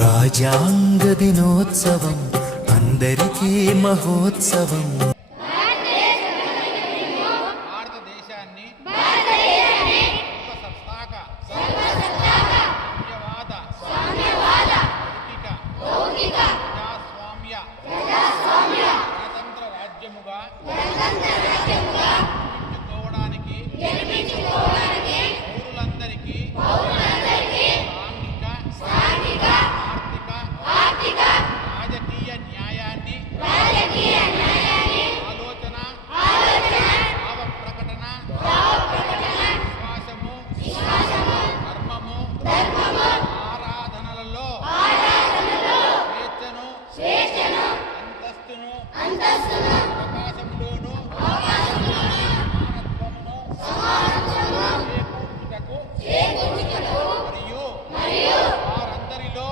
రాజ్యాంగ దినోత్సవం అందరికీ మహోత్సవం. భారతదేశాన్ని లౌకిక ప్రజాస్వామ్య గణతంత్ర రాజ్యముగా నిర్మించుకోవడానికి పౌరులందరికీ సాంఘిక ఆర్థిక రాజకీయ న్యాయాన్ని ఆలోచన భావ ప్రకటన విశ్వాసము ధర్మము ఆరాధనలలో స్వేచ్ఛను అంతస్తును అవకాశములోను చేకూర్చుటకు మరియు వారందరిలో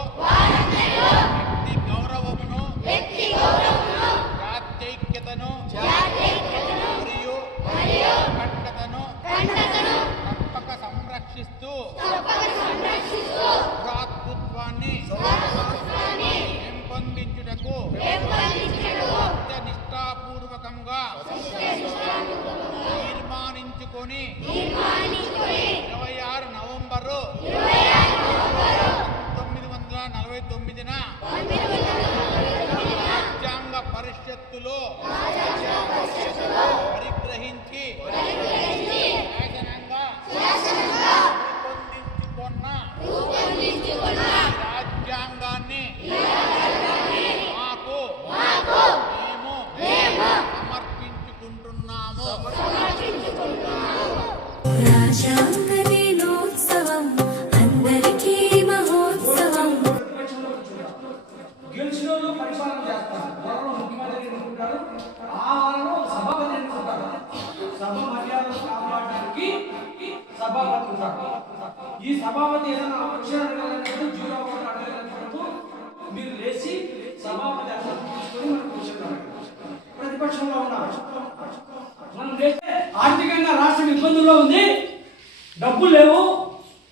వ్యక్తి గౌరవమును జాత్యైక్యతను మరియు ఖండతను తప్పక సంరక్షిస్తూ భ్రాతృత్వాన్ని పెంపొందించుటకు నిష్ఠాపూర్వకంగా తీర్మానించుకొని 26 నవంబరు 1949న రాజ్యాంగ పరిషత్తులో పరిగ్రహించి శాసనంగా రూపొందించుకున్న రాజ్యాంగాన్ని మాకు మేము సమర్పించుకుంటున్నాము. రాజ్యాంగ దినోత్సవం అందరికీ మహోత్సవం. గెలిచిన వాళ్ళు పరిపాలన చేస్తారు. ఎవరో ముఖ్యమంత్రి ఎన్నుకుంటారు, ఆ వాళ్ళలో సభాపతి ఎన్నుకుంటారు. సభ మర్యాదలు కాపాడడానికి సభాపతి ఉంటారు. ఈ సభాపతి ఏదైనా అపక్షణ అడగాలన్నప్పుడు 0 ఒకటి అడగాలన్నప్పుడు మీరు లేచి సభాపతి అనుమతి తీసుకొని మనం కూర్చుంటారు. ప్రతిపక్షంలో ఉన్నారు, మనం లేస్తే ఆర్థికంగా రాష్ట్రం ఇబ్బందుల్లో ఉంది, డబ్బులు లేవు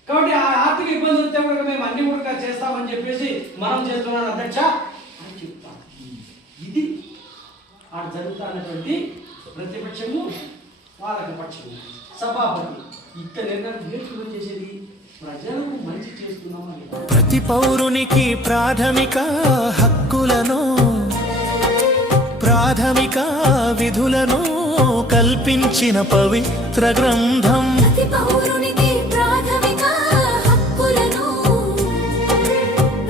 కాబట్టి ఆ ఆర్థిక ఇబ్బందులు వస్తే కూడా మేము అన్ని కూడా చేస్తామని చెప్పేసి మనం చేస్తున్నాం అధ్యక్ష అని చెప్తాం. ఇది ఆడ జరుగుతున్నటువంటి ప్రతిపక్షము పాలక పక్షము సభాపతి ఇక్కడ నిర్ణయం చేసేది ప్రజలకు మంచి చేస్తున్నామని. ప్రతి పౌరునికి ప్రాథమిక హక్కులను ప్రాథమిక విధులను కల్పించిన పవిత్ర గ్రంథం. ప్రతి పౌరునికి ప్రాథమిక హక్కులను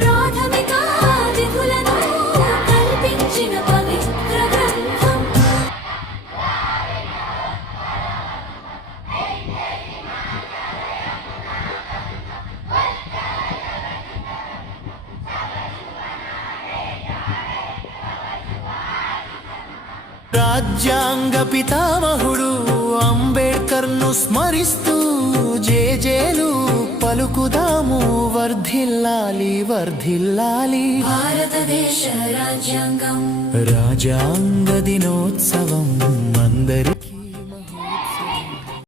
ప్రాథమిక విధులను కల్పించిన పవిత్ర గ్రంథం. రాజ్యాంగ పితామహుడు అంబేడ్కర్ను స్మరిస్తూ జేజేలు పలుకుదాము. వర్ధిల్లాలి వర్ధిల్లాలి భారతదేశ రాజ్యాంగం. రాజ్యాంగ దినోత్సవం అందరి